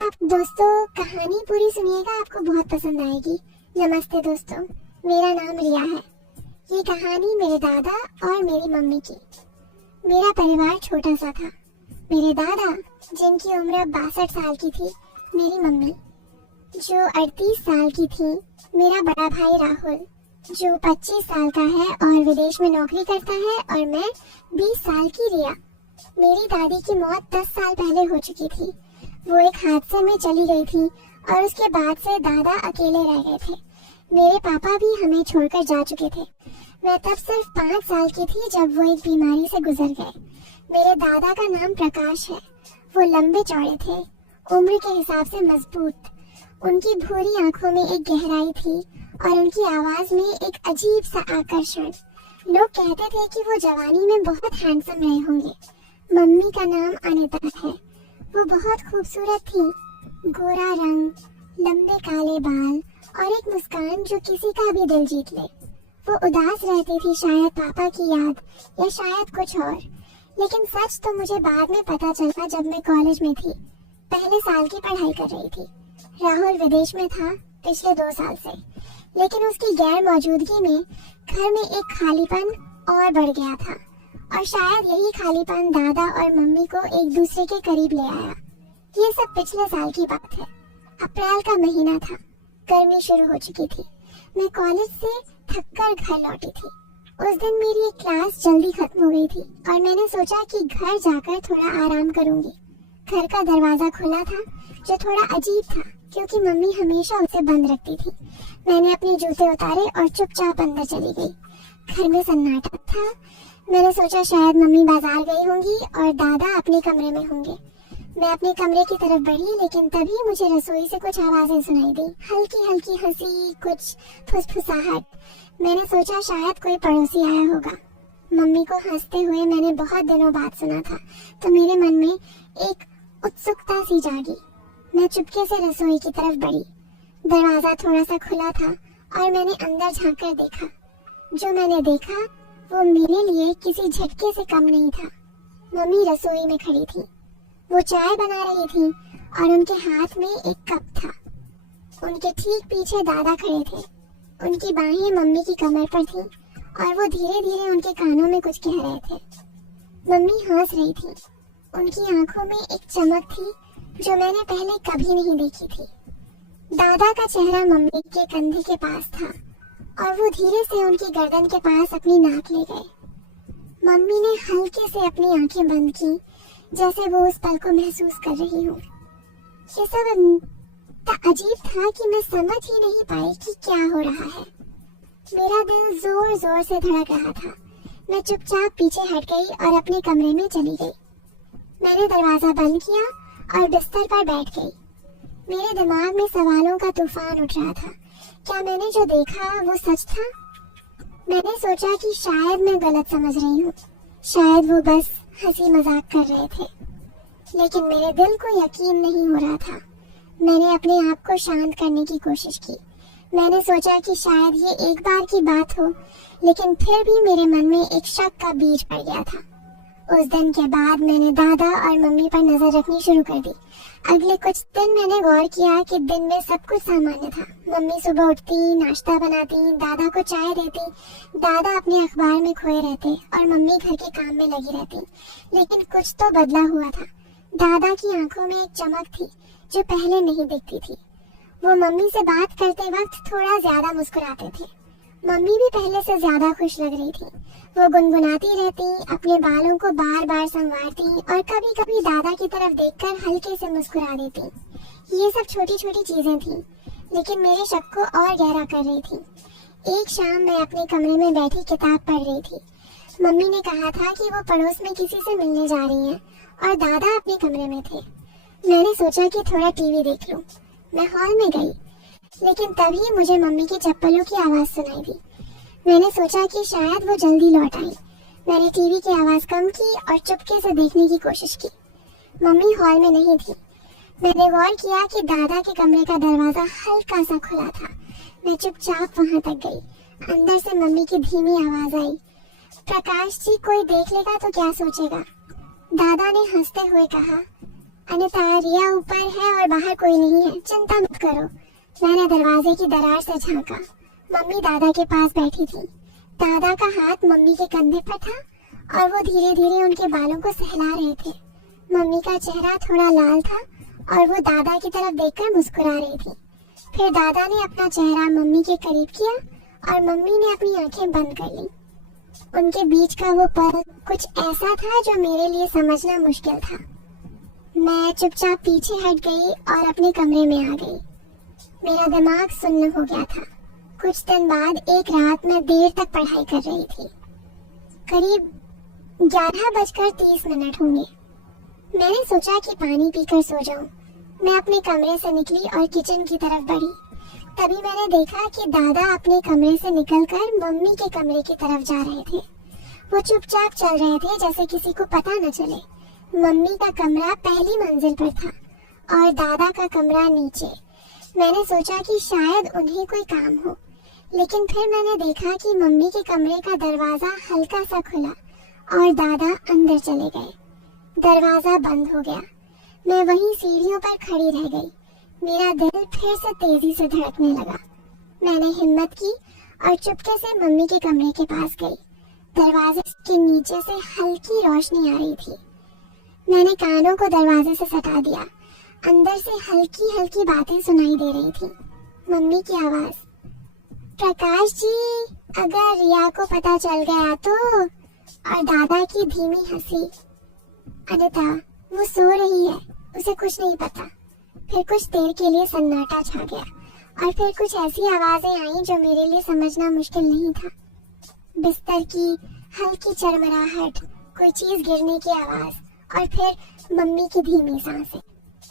आप दोस्तों कहानी पूरी सुनिएगा, आपको बहुत पसंद आएगी। नमस्ते दोस्तों, मेरा नाम रिया है। ये कहानी मेरे दादा और मेरी मम्मी की। मेरा परिवार छोटा सा था। मेरे दादा जिनकी उम्र 62 साल की थी, मेरी मम्मी जो 38 साल की थी, मेरा बड़ा भाई राहुल जो 25 साल का है और विदेश में नौकरी करता है, और मैं 20 साल की रिया। मेरी दादी की मौत 10 साल पहले हो चुकी थी। वो एक हादसे में चली गई थी और उसके बाद से दादा अकेले रह गए थे। मेरे पापा भी हमें छोड़कर जा चुके थे। मैं तब सिर्फ 5 साल की थी जब वो एक बीमारी से गुजर गए। मेरे दादा का नाम प्रकाश है। वो लंबे चौड़े थे, उम्र के हिसाब से मजबूत। उनकी भूरी आंखों में एक गहराई थी और उनकी आवाज में एक अजीब सा आकर्षण। लोग कहते थे कि वो जवानी में बहुत हैंडसम रहे होंगे। मम्मी का नाम अनिता है। वो बहुत खूबसूरत थी। गोरा रंग, लंबे काले बाल और एक मुस्कान जो किसी का भी दिल जीत ले। वो उदास रहती थी, शायद पापा की याद या शायद कुछ और। लेकिन सच तो मुझे बाद में पता चला जब मैं कॉलेज में थी, पहले साल की पढ़ाई कर रही थी। राहुल विदेश में था पिछले 2 साल से, लेकिन उसकी गैर मौजूदगी में घर में एक खालीपन और बढ़ गया था। और शायद यही खालीपन दादा और मम्मी को एक दूसरे के करीब ले आया। ये सब पिछले साल की बात है। अप्रैल का महीना था, गर्मी शुरू हो चुकी थी। मैं कॉलेज से थककर घर लौटी थी। उस दिन मेरी एक क्लास जल्दी खत्म हो गई थी और मैंने सोचा कि घर जाकर थोड़ा आराम करूंगी। घर का दरवाजा खुला था, जो थोड़ा अजीब था क्योंकि मम्मी हमेशा उसे बंद रखती थी। मैंने अपने जूते उतारे और चुपचाप अंदर चली गई। घर में सन्नाटा था। मैंने सोचा शायद मम्मी बाजार गई होंगी और दादा अपने कमरे में होंगे। मैं अपने कमरे की तरफ बढ़ी, लेकिन तभी मुझे रसोई से कुछ आवाजें सुनाई दी। हल्की हल्की हंसी, कुछ फुसफुसाहट। मैंने सोचा शायद कोई पड़ोसी आया होगा। मम्मी को हंसते हुए मैंने बहुत दिनों बाद सुना था, तो मेरे मन में एक उत्सुकता सी जागी। मैं चुपके से रसोई की तरफ बढ़ी। दरवाजा थोड़ा सा खुला था और मैंने अंदर झांक कर देखा। जो मैंने देखा वो मेरे लिए किसी झटके से कम नहीं था। मम्मी रसोई में खड़ी थी। वो चाय बना रही थी और उनके हाथ में एक कप था। उनके ठीक पीछे दादा खड़े थे। उनकी बाहें मम्मी की कमर पर थीं और वो धीरे धीरे उनके कानों में कुछ कह रहे थे। मम्मी हंस रही थी। उनकी आंखों में एक चमक थी जो मैंने पहले कभी नहीं देखी थी। दादा का चेहरा मम्मी के कंधे के पास था और वो धीरे से उनकी गर्दन के पास अपनी नाक ले गए। मम्मी ने हल्के से अपनी आंखें बंद की, जैसे वो उस पल को महसूस कर रही हो। ये सब इतना अजीब था कि मैं समझ ही नहीं पाई कि क्या हो रहा है। मेरा दिल जोर जोर से धड़क रहा था। मैं चुपचाप पीछे हट गई और अपने कमरे में चली गई। मैंने दरवाजा बंद किया और बिस्तर पर बैठ गई। मेरे दिमाग में सवालों का तूफान उठ रहा था। क्या मैंने जो देखा वो सच था? मैंने सोचा कि शायद मैं गलत समझ रही हूँ, शायद वो बस हंसी मजाक कर रहे थे। लेकिन मेरे दिल को यकीन नहीं हो रहा था। मैंने अपने आप को शांत करने की कोशिश की। मैंने सोचा कि शायद ये एक बार की बात हो, लेकिन फिर भी मेरे मन में एक शक का बीज पड़ गया था। उस दिन के बाद मैंने दादा और मम्मी पर नजर रखनी शुरू कर दी। अगले कुछ दिन मैंने गौर किया कि दिन में सब कुछ सामान्य था। मम्मी सुबह उठती, नाश्ता बनाती, दादा को चाय देती, दादा अपने अखबार में खोए रहते और मम्मी घर के काम में लगी रहती। लेकिन कुछ तो बदला हुआ था। दादा की आंखों में एक चमक थी जो पहले नहीं दिखती थी। वो मम्मी से बात करते वक्त थोड़ा ज्यादा मुस्कुराते थे। मम्मी भी पहले से ज्यादा खुश लग रही थी। वो गुनगुनाती रहती, अपने बालों को बार बार संवारती और कभी कभी दादा की तरफ देखकर हल्के से मुस्कुरा देती। ये सब छोटी छोटी चीजें थी, लेकिन मेरे शक को और गहरा कर रही थी। एक शाम मैं अपने कमरे में बैठी किताब पढ़ रही थी। मम्मी ने कहा था कि वो पड़ोस में किसी से मिलने जा रही हैं और दादा अपने कमरे में थे। मैंने सोचा कि थोड़ा टीवी देख लूं। मैं हॉल में गई, लेकिन तभी मुझे मम्मी की चप्पलों की आवाज सुनाई दी। मैंने सोचा कि शायद वो जल्दी लौट आई। मैंने टीवी की आवाज कम की और चुपके से देखने की कोशिश की। मम्मी हॉल में नहीं थी। मैंने गौर किया कि दादा के कमरे का दरवाजा हल्का सा खुला था। मैं चुपचाप वहां तक गई। अंदर से मम्मी की धीमी आवाज आई, प्रकाश जी, कोई देख लेगा तो क्या सोचेगा? दादा ने हंसते हुए कहा, अनिता, रिया ऊपर है और बाहर कोई नहीं है, चिंता मत करो। मैंने दरवाजे की दरार से झांका। मम्मी दादा के पास बैठी थी। दादा का हाथ मम्मी के कंधे पर था और वो धीरे धीरे उनके बालों को सहला रहे थे। मम्मी का चेहरा थोड़ा लाल था और वो दादा की तरफ देखकर मुस्कुरा रही थी। फिर दादा ने अपना चेहरा मम्मी के करीब किया और मम्मी ने अपनी आंखें बंद कर ली। उनके बीच का वो पल कुछ ऐसा था जो मेरे लिए समझना मुश्किल था। मैं चुपचाप पीछे हट गई और अपने कमरे में आ गई। मेरा दिमाग सुन्न हो गया था। कुछ दिन बाद एक रात मैं देर तक पढ़ाई कर रही थी। करीब 11:30 होंगे। मैंने सोचा कि पानी पीकर सो जाऊं। मैं अपने कमरे से निकली और किचन की तरफ बढ़ी। तभी मैंने देखा कि दादा अपने कमरे से निकलकर मम्मी के कमरे की तरफ जा रहे थे। वो चुपचाप चल रहे थे जैसे किसी को पता न चले। मम्मी का कमरा पहली मंजिल पर था और दादा का कमरा नीचे। मैंने सोचा कि शायद उन्हें कोई काम हो, लेकिन फिर मैंने देखा कि मम्मी के कमरे का दरवाजा हल्का सा खुला और दादा अंदर चले गए। दरवाजा बंद हो गया। मैं वहीं सीढ़ियों पर खड़ी रह गई। मेरा दिल फिर से तेजी से धड़कने लगा। मैंने हिम्मत की और चुपके से मम्मी के कमरे के पास गई। दरवाजे के नीचे से हल्की रोशनी आ रही थी। मैंने कानों को दरवाजे से सटा दिया। अंदर से हल्की हल्की बातें सुनाई दे रही थी। मम्मी की आवाज, प्रकाश जी, अगर रिया को पता चल गया तो। और दादा की धीमी हंसी, अनिता, वो सो रही है, उसे कुछ नहीं पता। फिर कुछ देर के लिए सन्नाटा छा गया और फिर कुछ ऐसी आवाजें आई जो मेरे लिए समझना मुश्किल नहीं था। बिस्तर की हल्की चरमराहट, कोई चीज गिरने की आवाज और फिर मम्मी की धीमी सांसें।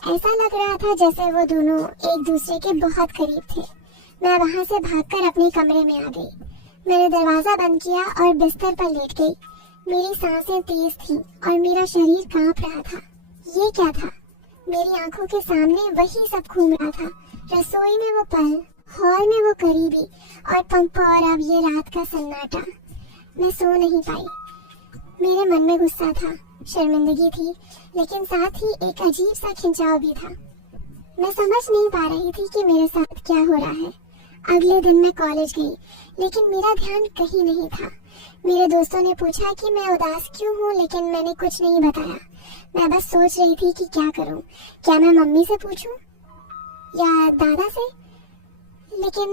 ऐसा लग रहा था जैसे वो दोनों एक दूसरे के बहुत करीब थे। मैं वहां से भागकर अपने कमरे में आ गई। मैंने दरवाजा बंद किया और बिस्तर पर लेट गई। मेरी सांसें तेज थीं और मेरा शरीर कांप रहा था। ये क्या था? मेरी आंखों के सामने वही सब घूम रहा था। रसोई में वो पल, हॉल में वो करीबी और पंप, और अब ये रात का सन्नाटा। मैं सो नहीं पाई। मेरे मन में गुस्सा था, शर्मिंदगी थी, लेकिन साथ ही एक अजीब सा खिंचाव भी था। मैं समझ नहीं पा रही थी कि मेरे साथ क्या हो रहा है। अगले दिन मैं कॉलेज गई, लेकिन मेरा ध्यान कहीं नहीं था। मेरे दोस्तों ने पूछा कि मैं उदास क्यों हूँ, लेकिन मैंने कुछ नहीं बताया। मैं बस सोच रही थी कि क्या करूँ। क्या मैं मम्मी से पूछूं या दादा से? लेकिन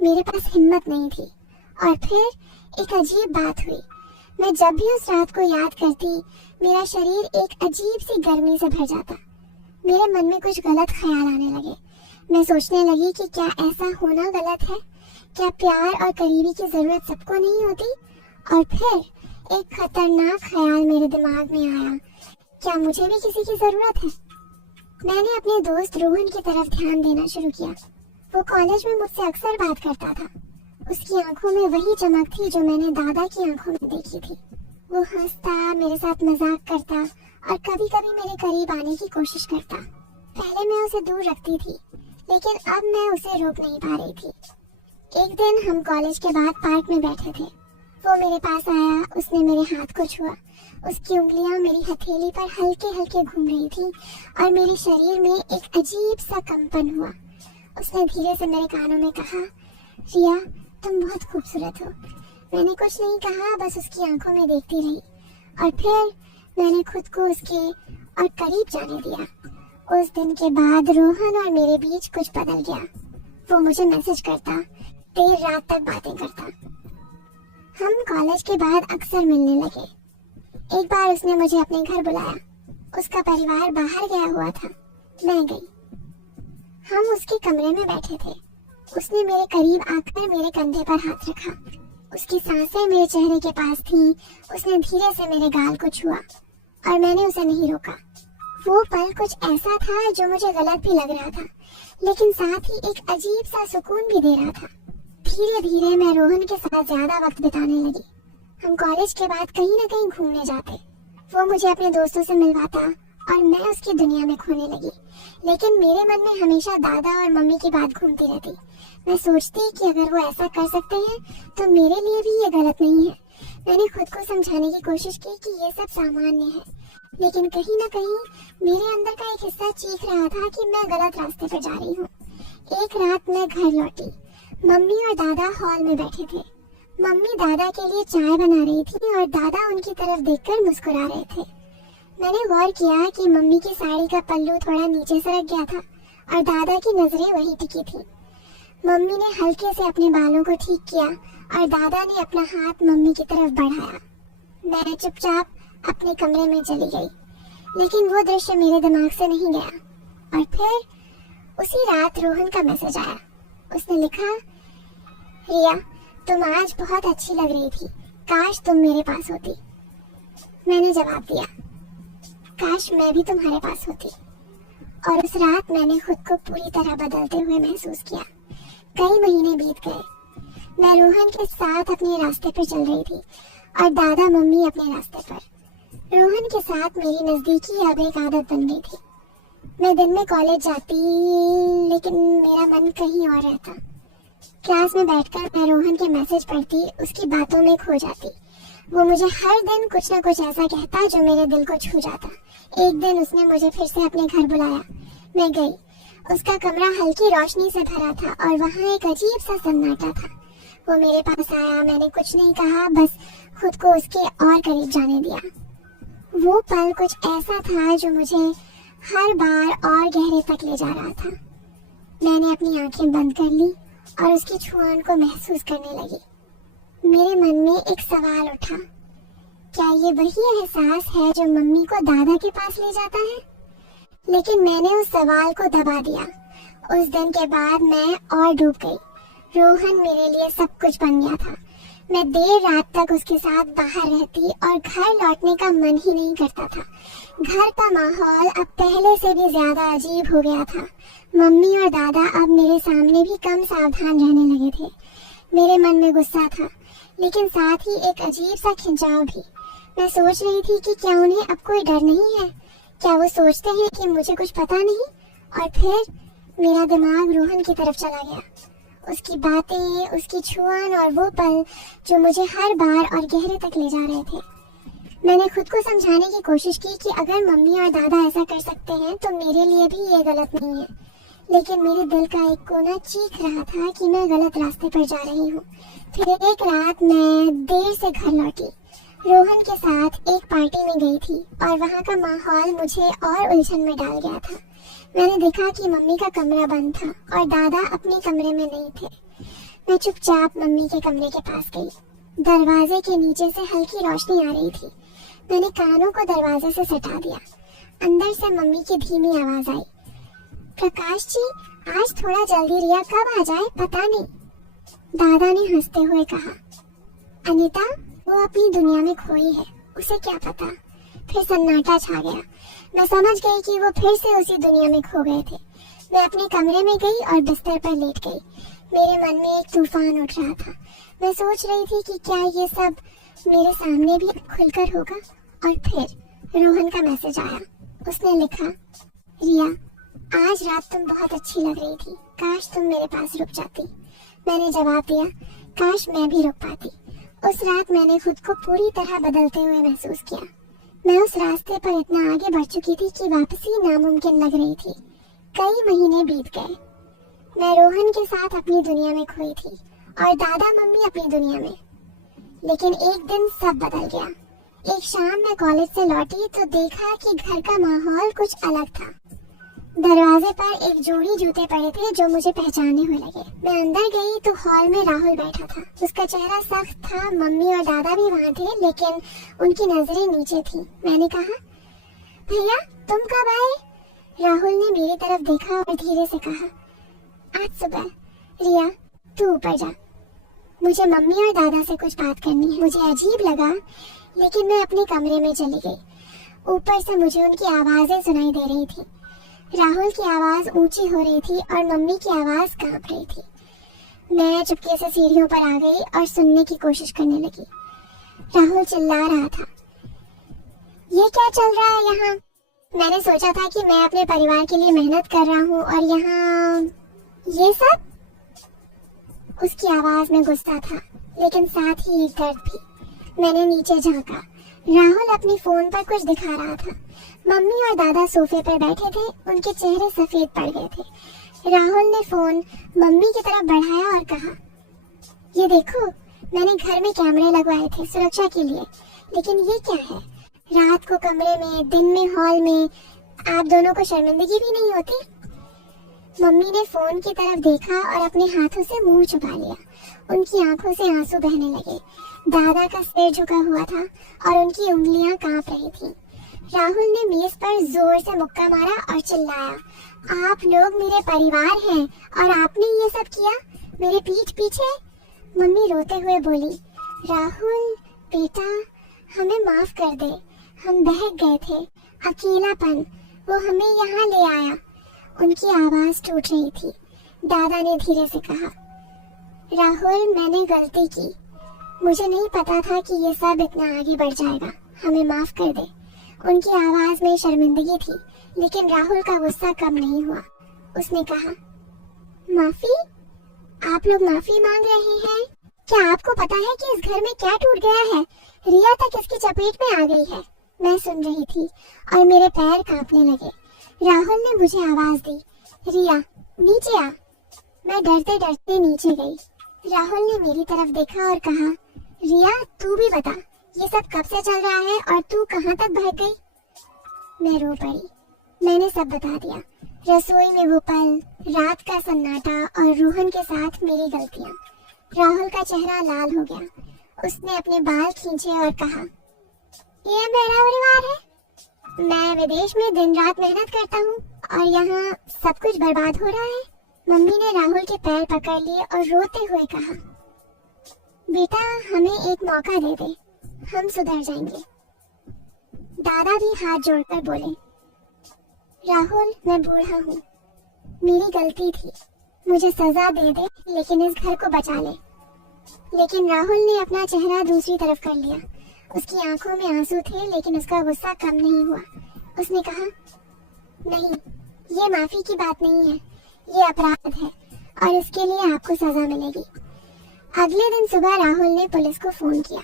मेरे पास हिम्मत नहीं थी। और फिर एक अजीब बात हुई। मैं जब भी उस रात को याद करती, मेरा शरीर एक अजीब सी गर्मी से भर जाता। मेरे मन में कुछ गलत ख्याल आने लगे। मैं सोचने लगी कि क्या ऐसा होना गलत है? क्या प्यार और करीबी की जरूरत सबको नहीं होती? और फिर एक खतरनाक ख्याल मेरे दिमाग में आया, क्या मुझे भी किसी की जरूरत है? मैंने अपने दोस्त रोहन की तरफ ध्यान देना शुरू किया। वो कॉलेज में मुझसे अक्सर बात करता था। उसकी आंखों में वही चमक थी जो मैंने दादा की आंखों में देखी थी। वो हंसता, मेरे साथ मजाक करता और कभी कभी मेरे करीब आने की कोशिश करता। पहले मैं उसे दूर रखती थी, लेकिन अब मैं उसे रोक नहीं पा रही थी। एक दिन हम कॉलेज के बाद पार्क में बैठे थे। वो मेरे पास आया, उसने मेरे हाथ को छुआ। उसकी उंगलियां मेरी हथेली पर हल्के हल्के घूम रही थी और मेरे शरीर में एक अजीब सा कंपन हुआ। उसने धीरे से मेरे कानों में कहा, रिया, तुम बहुत खूबसूरत हो। मैंने कुछ नहीं कहा, बस उसकी आंखों में देखती रही और फिर मैंने खुद को उसके और करीब जाने दिया। उस दिन के बाद रोहन और मेरे बीच कुछ बदल गया। वो मुझे मैसेज करता, देर रात तक बातें करता। हम कॉलेज के बाद अक्सर मिलने लगे। एक बार उसने मुझे अपने घर बुलाया। उसका परिवार बाहर गया हुआ था। मैं गई। हम उसके कमरे में बैठे थे। उसने मेरे करीब आकर मेरे कंधे पर हाथ रखा। उसकी सांसें मेरे चेहरे के पास थीं। उसने धीरे से मेरे गाल को छुआ और मैंने उसे नहीं रोका। वो पल कुछ ऐसा था जो मुझे गलत भी लग रहा था, लेकिन साथ ही एक अजीब सा सुकून भी दे रहा था। धीरे धीरे मैं रोहन के साथ ज्यादा वक्त बिताने लगी। हम कॉलेज के बाद कहीं न कहीं घूमने जाते। वो मुझे अपने दोस्तों से मिलवाता और मैं उसकी दुनिया में खोने लगी। लेकिन मेरे मन में हमेशा दादा और मम्मी की बात घूमती रहती। मैं सोचती कि अगर वो ऐसा कर सकते हैं तो मेरे लिए भी ये गलत नहीं है। मैंने खुद को समझाने की कोशिश की कि ये सब सामान्य है, लेकिन कहीं ना कहीं मेरे अंदर का एक हिस्सा चीख रहा था कि मैं गलत रास्ते पर जा रही हूँ। एक रात मैं घर लौटी। मम्मी और दादा हॉल में बैठे थे। मम्मी दादा के लिए चाय बना रही थी और दादा उनकी तरफ देखकर मुस्कुरा रहे थे। मैंने गौर किया कि मम्मी की साड़ी का पल्लू थोड़ा नीचे सरक गया था और दादा की नजरें वहीं टिकी थी। मम्मी ने हल्के से अपने बालों को ठीक किया और दादा ने अपना हाथ मम्मी की तरफ बढ़ाया। मैं चुपचाप अपने कमरे में चली गई, लेकिन वो दृश्य मेरे दिमाग से नहीं गया। और फिर उसी रात रोहन का मैसेज आया। उसने लिखा, रिया तुम आज बहुत अच्छी लग रही थी, काश तुम मेरे पास होती। मैंने जवाब दिया, काश मैं भी तुम्हारे पास होती। और उस रात मैंने खुद को पूरी तरह बदलते हुए महसूस किया। कई महीने बीत गए। मैं रोहन के साथ अपने रास्ते पर चल रही थी और दादा मम्मी अपने रास्ते पर। रोहन के साथ मेरी नजदीकी अब एक आदत बन गई थी। मैं दिन में कॉलेज जाती, लेकिन मेरा मन कहीं और रहता। क्लास में बैठकर मैं रोहन के मैसेज पढ़ती, उसकी बातों में खो जाती। वो मुझे हर दिन कुछ न कुछ ऐसा कहता जो मेरे दिल को छू जाता। एक दिन उसने मुझे फिर से अपने घर बुलाया। मैं गई। उसका कमरा हल्की रोशनी से भरा था और वहाँ एक अजीब सा सन्नाटा था। वो मेरे पास आया। मैंने कुछ नहीं कहा, बस खुद को उसके और करीब जाने दिया। वो पल कुछ ऐसा था जो मुझे हर बार और गहरे तक ले जा रहा था। मैंने अपनी आंखें बंद कर ली और उसकी छुआन को महसूस करने लगी। मेरे मन में एक सवाल उठा, क्या ये वही एहसास है जो मम्मी को दादा के पास ले जाता है? लेकिन मैंने उस सवाल को दबा दिया। उस दिन के बाद मैं और डूब गई। रोहन मेरे लिए सब कुछ बन गया था। मैं देर रात तक उसके साथ बाहर रहती और घर लौटने का मन ही नहीं करता था। घर का माहौल अब पहले से भी ज्यादा अजीब हो गया था। मम्मी और दादा अब मेरे सामने भी कम सावधान रहने लगे थे। मेरे मन में गुस्सा था, लेकिन साथ ही एक अजीब सा खिंचाव भी। मैं सोच रही थी कि क्या उन्हें अब कोई डर नहीं है? क्या वो सोचते हैं कि मुझे कुछ पता नहीं? और फिर मेरा दिमाग रोहन की तरफ चला गया। उसकी बातें, उसकी छुआन और वो पल जो मुझे हर बार और गहरे तक ले जा रहे थे। मैंने खुद को समझाने की कोशिश की कि अगर मम्मी और दादा ऐसा कर सकते हैं तो मेरे लिए भी ये गलत नहीं है। लेकिन मेरे दिल का एक कोना चीख रहा था कि मैं गलत रास्ते पर जा रही हूँ। फिर एक रात मैं देर से घर लौटी। रोहन के साथ एक पार्टी में गई थी और वहाँ का माहौल मुझे और उलझन में डाल गया था। मैंने देखा कि मम्मी का कमरा बंद था और दादा अपने कमरे में नहीं थे। मैं चुपचाप मम्मी के कमरे के पास गई। दरवाजे के नीचे से हल्की रोशनी आ रही थी। मैंने कानों को दरवाजे से सटा दिया। अंदर से मम्मी की धीमी आवाज आई, प्रकाश जी आज थोड़ा जल्दी, रिया कब आ जाए पता नहीं। दादा ने हंसते हुए कहा, अनीता वो अपनी दुनिया में खोई है, उसे क्या पता। फिर सन्नाटा छा गया। मैं समझ गई कि वो फिर से उसी दुनिया में खो गए थे। मैं अपने कमरे में गई और बिस्तर पर लेट गई। मेरे मन में एक तूफान उठ रहा था। मैं सोच रही थी कि क्या ये सब मेरे सामने भी खुलकर होगा। और फिर रोहन का मैसेज आया। उसने लिखा, रिया आज रात तुम बहुत अच्छी लग रही थी, काश तुम मेरे पास रुक जाती। मैंने जवाब दिया, काश मैं भी रुक पाती। उस रात मैंने खुद को पूरी तरह बदलते हुए महसूस किया। मैं उस रास्ते पर इतना आगे बढ़ चुकी थी कि वापसी नामुमकिन लग रही थी। कई महीने बीत गए। मैं रोहन के साथ अपनी दुनिया में खोई थी और दादा मम्मी अपनी दुनिया में। लेकिन एक दिन सब बदल गया। एक शाम मैं कॉलेज से लौटी तो देखा कि घर का माहौल कुछ अलग था। दरवाजे पर एक जोड़ी जूते पड़े थे जो मुझे पहचानने हुए लगे। मैं अंदर गई तो हॉल में राहुल बैठा था। उसका चेहरा सख्त था। मम्मी और दादा भी वहाँ थे, लेकिन उनकी नजरें नीचे थी। मैंने कहा, भैया तुम कब आए? राहुल ने मेरी तरफ देखा और धीरे से कहा, आज सुबह। रिया तू ऊपर जा, मुझे मम्मी और दादा से कुछ बात करनी है। मुझे अजीब लगा, लेकिन मैं अपने कमरे में चली गई। ऊपर से मुझे उनकी आवाजें सुनाई दे रही थी। राहुल की आवाज ऊंची हो रही थी और मम्मी की आवाज कांप रही थी। मैं चुपके से सीढ़ियों पर आ गई और सुनने की कोशिश करने लगी। राहुल चिल्ला रहा था, ये क्या चल रहा है यहाँ? मैंने सोचा था कि मैं अपने परिवार के लिए मेहनत कर रहा हूँ और यहाँ ये सब। उसकी आवाज में गुस्सा था, लेकिन साथ ही एक दर्द भी। मैंने नीचे झांका। राहुल अपने फोन पर कुछ दिखा रहा था। मम्मी और दादा सोफे पर बैठे थे, उनके चेहरे सफेद पड़ गए थे। राहुल ने फोन मम्मी की तरफ बढ़ाया और कहा, ये देखो, मैंने घर में कैमरे लगवाए थे सुरक्षा के लिए, लेकिन ये क्या है? रात को कमरे में, दिन में हॉल में, आप दोनों को शर्मिंदगी भी नहीं होती? मम्मी ने फोन की तरफ देखा और अपने हाथों से मुंह छुपा लिया। उनकी आंखों से आंसू बहने लगे। दादा का सिर झुका हुआ था और उनकी उंगलियां कांप रही थीं। राहुल ने मेज पर जोर से मुक्का मारा और चिल्लाया, आप लोग मेरे परिवार हैं और आपने ये सब किया मेरे पीठ पीछे? मम्मी रोते हुए बोली, राहुल बेटा, हमें माफ कर दे, हम बहक गए थे। अकेलापन, वो हमें यहाँ ले आया। उनकी आवाज टूट रही थी। दादा ने धीरे से कहा, राहुल, मैंने गलती की। मुझे नहीं पता था कि ये सब इतना आगे बढ़ जाएगा। हमें माफ कर दे। उनकी आवाज में शर्मिंदगी थी, लेकिन राहुल का गुस्सा कम नहीं हुआ। उसने कहा, माफी? आप लोग माफी मांग रहे हैं? क्या आपको पता है कि इस घर में क्या टूट गया है? रिया तक इसकी चपेट में आ गई है। मैं सुन रही थी और मेरे पैर कांपने लगे। राहुल ने मुझे आवाज दी, रिया नीचे आ। मैं डरते डरते नीचे गई। राहुल ने मेरी तरफ देखा और कहा, रिया तू भी बता, ये सब कब से चल रहा है और तू कहाँ तक भाग गई? मैं रो पड़ी। मैंने सब बता दिया, रसोई में वो पल, रात का सन्नाटा और रोहन के साथ मेरी गलतियाँ। राहुल का चेहरा लाल हो गया। उसने अपने बाल खींचे और कहा, ये मेरा परिवार है। मैं विदेश में दिन रात मेहनत करता हूँ और यहाँ सब कुछ बर्बाद हो रहा है। मम्मी ने राहुल के पैर पकड़ लिए और रोते हुए कहा, बेटा हमें एक मौका दे दे, हम सुधर जाएंगे। दादा भी हाथ जोड़कर बोले, राहुल मैं बूढ़ा हूँ, मेरी गलती थी, मुझे सजा दे दे, लेकिन इस घर को बचा ले। लेकिन राहुल ने अपना चेहरा दूसरी तरफ कर लिया। उसकी आंखों में आंसू थे, लेकिन उसका गुस्सा कम नहीं हुआ। उसने कहा, नहीं, ये माफी की बात नहीं है, ये अपराध है और इसके लिए आपको सजा मिलेगी। अगले दिन सुबह राहुल ने पुलिस को फोन किया।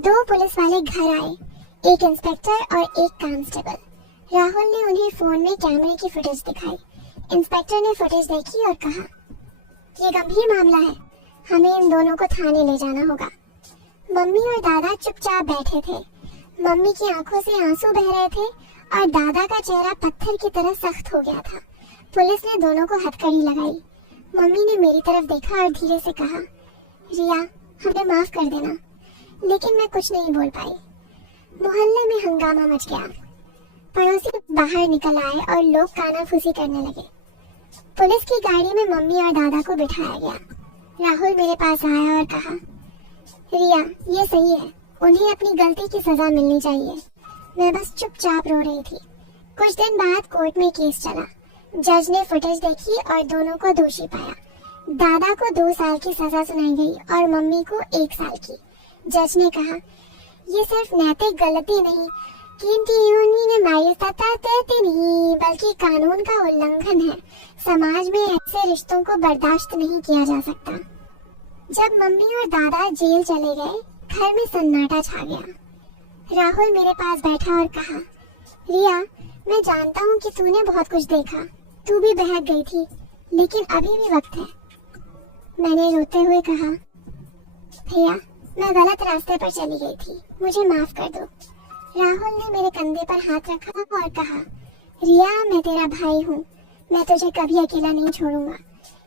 2 पुलिस वाले घर आए, एक इंस्पेक्टर और एक कांस्टेबल। राहुल ने उन्हें फोन में कैमरे की फुटेज दिखाई। इंस्पेक्टर ने फुटेज देखी और कहा, ये गंभीर मामला है, हमें इन दोनों को थाने ले जाना होगा। मम्मी और दादा चुपचाप बैठे थे। मम्मी की आंखों से आंसू बह रहे थे और दादा का चेहरा पत्थर की तरह सख्त हो गया था। पुलिस ने दोनों को हथकड़ी लगाई। मम्मी ने मेरी तरफ देखा और धीरे से कहा, रिया हमें माफ कर देना। लेकिन मैं कुछ नहीं बोल पाई। मोहल्ले में हंगामा मच गया। पड़ोसी बाहर निकल आए और लोग कानाफूसी करने लगे। पुलिस की गाड़ी में मम्मी और दादा को बिठाया गया। राहुल मेरे पास आया और कहा, रिया ये सही है, उन्हें अपनी गलती की सजा मिलनी चाहिए। मैं बस चुपचाप रो रही थी। कुछ दिन बाद कोर्ट में केस चला। जज ने फुटेज देखी और दोनों को दोषी पाया। दादा को 2 साल की सजा सुनाई गई और मम्मी को 1 साल की। जज ने कहा, ये सिर्फ नैतिक गलती नहीं, ने नहीं, बल्कि कानून का उल्लंघन है। समाज में ऐसे रिश्तों को बर्दाश्त नहीं किया जा सकता। जब मम्मी और दादा जेल चले गए, घर में सन्नाटा छा गया। राहुल मेरे पास बैठा और कहा, रिया मैं जानता हूँ कि तूने बहुत कुछ देखा, तू भी बहक गई थी, लेकिन अभी भी वक्त है। मैंने रोते हुए कहा, भैया मैं गलत रास्ते पर चली गई थी, मुझे माफ कर दो। राहुल ने मेरे कंधे पर हाथ रखा और कहा, रिया मैं तेरा भाई हूँ, मैं तुझे कभी अकेला नहीं छोड़ूंगा।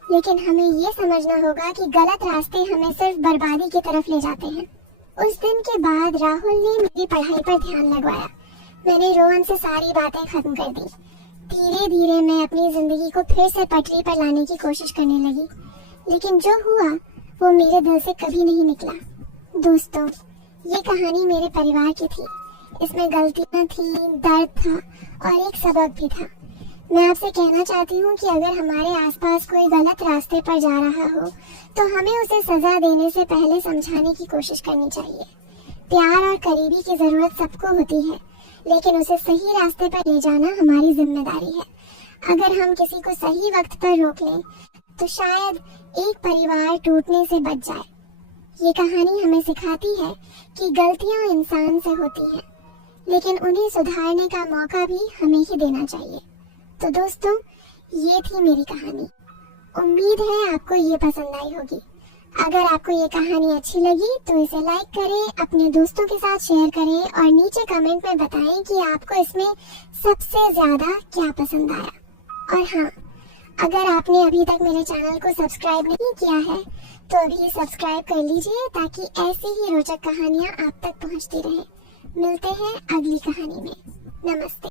लेकिन हमें ये समझना होगा कि गलत रास्ते हमें सिर्फ बर्बादी की तरफ ले जाते हैं। उस दिन के बाद राहुल ने मेरी पढ़ाई पर ध्यान लगवाया। मैंने रोहन से सारी बातें खत्म कर दी। धीरे धीरे मैं अपनी जिंदगी को फिर से पटरी पर लाने की कोशिश करने लगी। लेकिन जो हुआ वो मेरे दिल से कभी नहीं निकला। दोस्तों, ये कहानी मेरे परिवार की थी। इसमें गलतियां थी, दर्द था और एक सबक भी था। मैं आपसे कहना चाहती हूँ कि अगर हमारे आसपास कोई गलत रास्ते पर जा रहा हो तो हमें उसे सजा देने से पहले समझाने की कोशिश करनी चाहिए। प्यार और करीबी की जरूरत सबको होती है, लेकिन उसे सही रास्ते पर ले जाना हमारी जिम्मेदारी है। अगर हम किसी को सही वक्त पर रोक लें तो शायद एक परिवार टूटने से बच जाए। ये कहानी हमें सिखाती है कि गलतियां इंसान से होती हैं, लेकिन उन्हें सुधारने का मौका भी हमें ही देना चाहिए। तो दोस्तों, ये थी मेरी कहानी। उम्मीद है आपको ये पसंद आई होगी। अगर आपको ये कहानी अच्छी लगी तो इसे लाइक करें, अपने दोस्तों के साथ शेयर करें और नीचे कमेंट में बताएं कि आपको इसमें सबसे ज्यादा क्या पसंद आया। और हाँ, अगर आपने अभी तक मेरे चैनल को सब्सक्राइब नहीं किया है तो अभी सब्सक्राइब कर लीजिए, ताकि ऐसी ही रोचक कहानियाँ आप तक पहुँचती रहे। मिलते हैं अगली कहानी में। नमस्ते।